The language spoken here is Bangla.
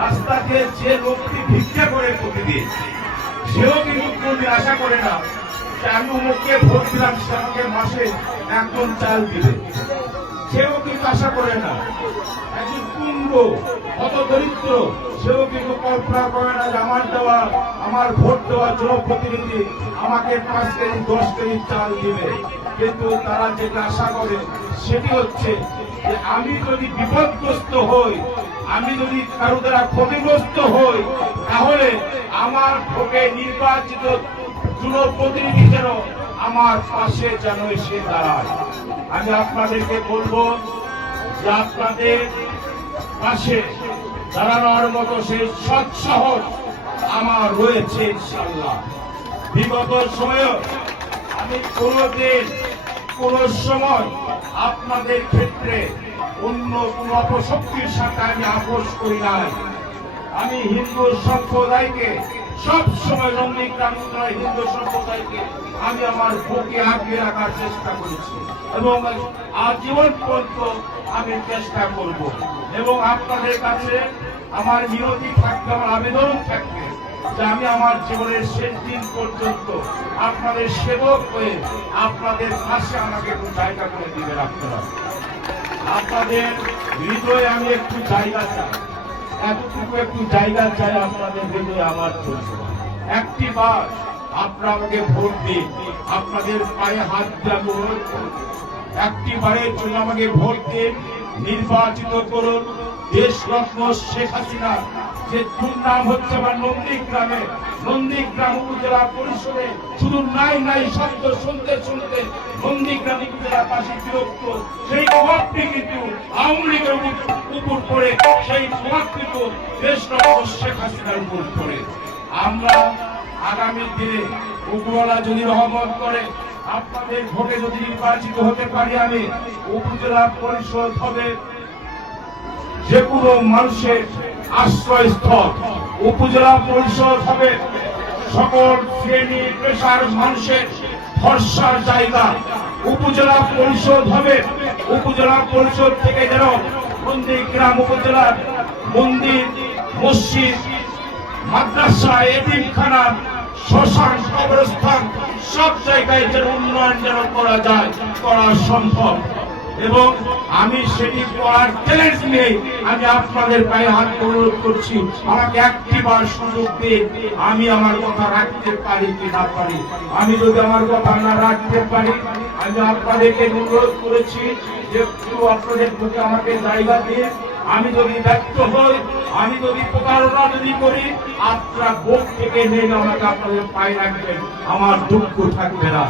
রাস্তাকে যে লোকটি ভিক্ষা করে প্রতিদিন, সেও কিন্তু কোনদিন আশা করে না যে আমি অমুককে ভোট দিলাম সে আমাকে মাসে 1 টন চাল দিবে। সেও কিন্তু আশা করে না। একজন কুণ্ড কত দরিদ্র, সেও কিন্তু কল্পনা করে না যে আমার ভোট দেওয়া জনপ্রতিনিধি আমাকে 5 কেজি 10 কেজি চাল দিবে। কিন্তু তারা যেটা আশা করে সেটি হচ্ছে যে আমি যদি বিপদগ্রস্ত হই, আমি যদি কারো দ্বারা ক্ষতিগ্রস্ত হই, তাহলে আমার ভোটে নির্বাচিত জনপ্রতিনিধি যেন আমার পাশে যেন এসে দাঁড়ায়। আমি আপনাদেরকে বলবো যে আপনাদের পাশে দাঁড়ানোর মতো সেই সৎ সাহস আমার রয়েছে ইনশাআল্লাহ। বিগত সময়ে আমি কোনদিন কোন সময় আপনাদের ক্ষেত্রে অন্য কোন অপশক্তির সাথে আমি আপোষ করি নাই। আমি হিন্দু সম্প্রদায়কে সব সময় নন্দীগ্রাম হিন্দু সম্প্রদায়কে আমি আমার বুকে আগলে রাখার চেষ্টা করেছি এবং আজীবন পর্যন্ত আমি চেষ্টা করব। এবং আপনাদের কাছে আমার মিনতি থাকবে, আমার আবেদন থাকবে যে আমি আমার জীবনের শেষ দিন পর্যন্ত আপনাদের সেবক হয়ে আপনাদের পাশে আমাকে একটু জায়গা করে দিবেন। আপনাদের হৃদয়ে আমি একটু জায়গা চাই, এতটুকু একটু জায়গা চাই আপনাদের হৃদয়ে আমার জন্য। একটি বার আপনারা আমাকে ভোট দিন, আপনাদের পায়ে হাত দিয়ে অনুরোধ করুন, একটি বারের জন্য আমাকে ভোট দিন, নির্বাচিত করুন। দেশরত্ন শেখ হাসিনা যে দুর্নাম হচ্ছে আমার নন্দীগ্রাম উপজেলা পরিষদে শুধু নাই নাই শব্দ শুনতে শুনতে নন্দীগ্রাম উপজেলাবাসী বিরক্ত। সেই প্রভাবটি কিন্তু আওয়ামী লীগের উপর পড়ে, সেই প্রভাব কিন্তু দেশরত্ন শেখ হাসিনার উপর পড়ে। আমরা আগামী দিনে উপরওয়ালা যদি রহমত করে আপনাদের ভোটে যদি নির্বাচিত হতে পারি, আমি উপজেলা পরিষদ হবে যে কোনো মানুষের আশ্রয়স্থল, উপজেলা পরিষদ হবে সকল শ্রেণী পেশার মানুষের ভরসার জায়গা, উপজেলা পরিষদ হবে, উপজেলা পরিষদ থেকে যেন নন্দীগ্রাম উপজেলার মন্দির, মসজিদ, মাদ্রাসা, এতিমখানা, শ্মশান, কবরস্থান সব জায়গায় যেন উন্নয়ন যেন করা যায়, করা সম্ভব। এবং আমি সেটি করার চ্যালেঞ্জ নিয়ে আমি আপনাদের পায়ে হাত অনুরোধ করছি, আমাকে একটি বার সুযোগ দিন, আমি আমার কথা রাখতে পারি কি না পারি। আমি যদি আমার কথা না রাখতে পারি, আমি আপনাদেরকে অনুরোধ করেছি যে একটু আপনাদের বুকে আমাকে জায়গা দিয়ে, আমি যদি ব্যর্থ হই, আমি যদি প্রতারণা যদি করি, আপনারা বুক থেকে নেই আমাকে আপনাদের পায়ে রাখবেন, আমার দুঃখ থাকবে না।